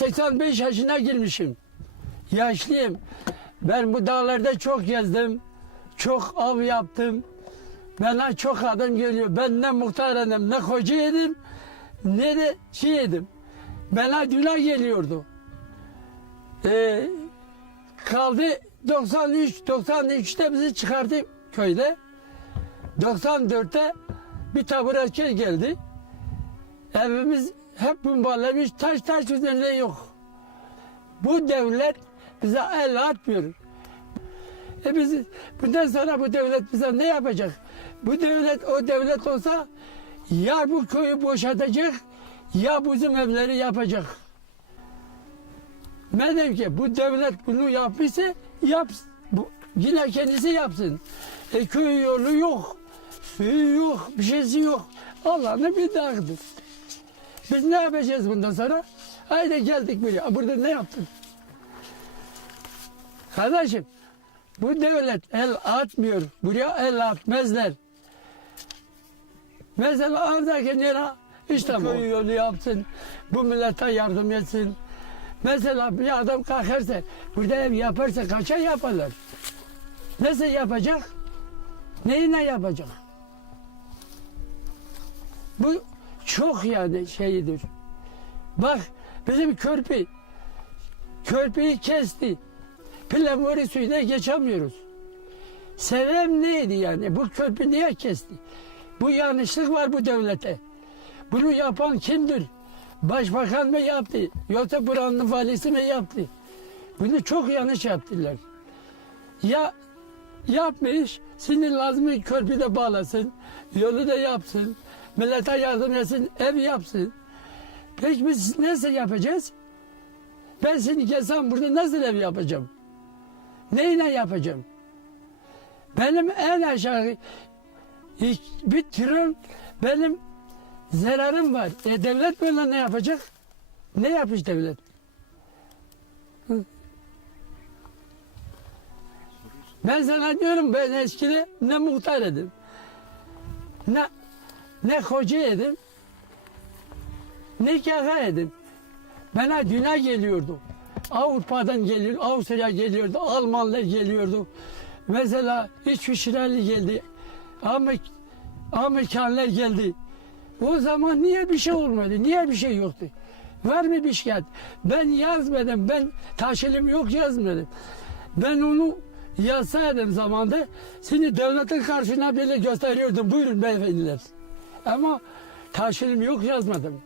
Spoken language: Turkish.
85 yaşına girmişim. Yaşlıyım. Ben bu dağlarda çok gezdim. Çok av yaptım. Bana çok adam geliyor. Ben ne muhtar edim, ne hoca edim, ne de şey edim. Bana günah geliyordu. Kaldı 93'te bizi çıkardı köyde. 94'te bir tabur asker geldi. Evimiz hep bombalanmış, taş üzerinde yok. Bu devlet bize el atmıyor. Biz bundan sonra bu devlet bize ne yapacak? Bu devlet o devlet olsa ya bu köyü boşaltacak ya bizim evleri yapacak. Madem ki bu devlet bunu yapmışsa yapsın. Yine kendisi yapsın. Köy yolu yok, suyu yok, bir şeysi yok. Allah'ın bir dağıdır. Biz ne yapacağız bundan sonra? Haydi geldik buraya. Burada ne yaptık? Kardeşim, bu devlet el atmıyor. Buraya el atmazlar. Mesela oradaki nere? İşte köy yolu yapsın. Bu millete yardım etsin. Mesela bir adam kalkarsa, burada ev yaparsa kaça yaparlar? Nasıl yapacak? Neyle yapacak? Bu çok yani şeyidir. Bak bizim körpüyü kesti. Plamori suyuna geçemiyoruz. Sebep neydi yani? Bu körpü niye kesti? Bu yanlışlık var bu devlete. Bunu yapan kimdir? Başbakan mı yaptı? Yoksa buranın valisi mi yaptı? Bunu çok yanlış yaptılar. Ya yapmış, sinir lazım körpü de bağlasın, yolu da yapsın, millete yardım etsin, ev yapsın. Peki biz nasıl yapacağız? Ben seni gelsem burada nasıl ev yapacağım? Neyle yapacağım? Benim en aşağı bir trilyon benim zararım var. Devlet böyle ne yapacak? Ne yapmış devlet? Ben sana diyorum ben eskide ne muhtar edim, ne hoca edim, ne kaka edim. Bana günah geliyordu. Avrupa'dan geliyor, Avusturya geliyordu, Almanlar geliyordu. Mesela İsviçreli geldi, Amerikanlar geldi. O zaman niye bir şey olmadı, niye bir şey yoktu? Var mı bir şikayet? Ben yazmadım, ben taşelim yok yazmadım. Ben onu yazsaydım zamanda seni devletin karşına bile gösteriyordum. Buyurun beyefendiler. Ama taşelim yok yazmadım.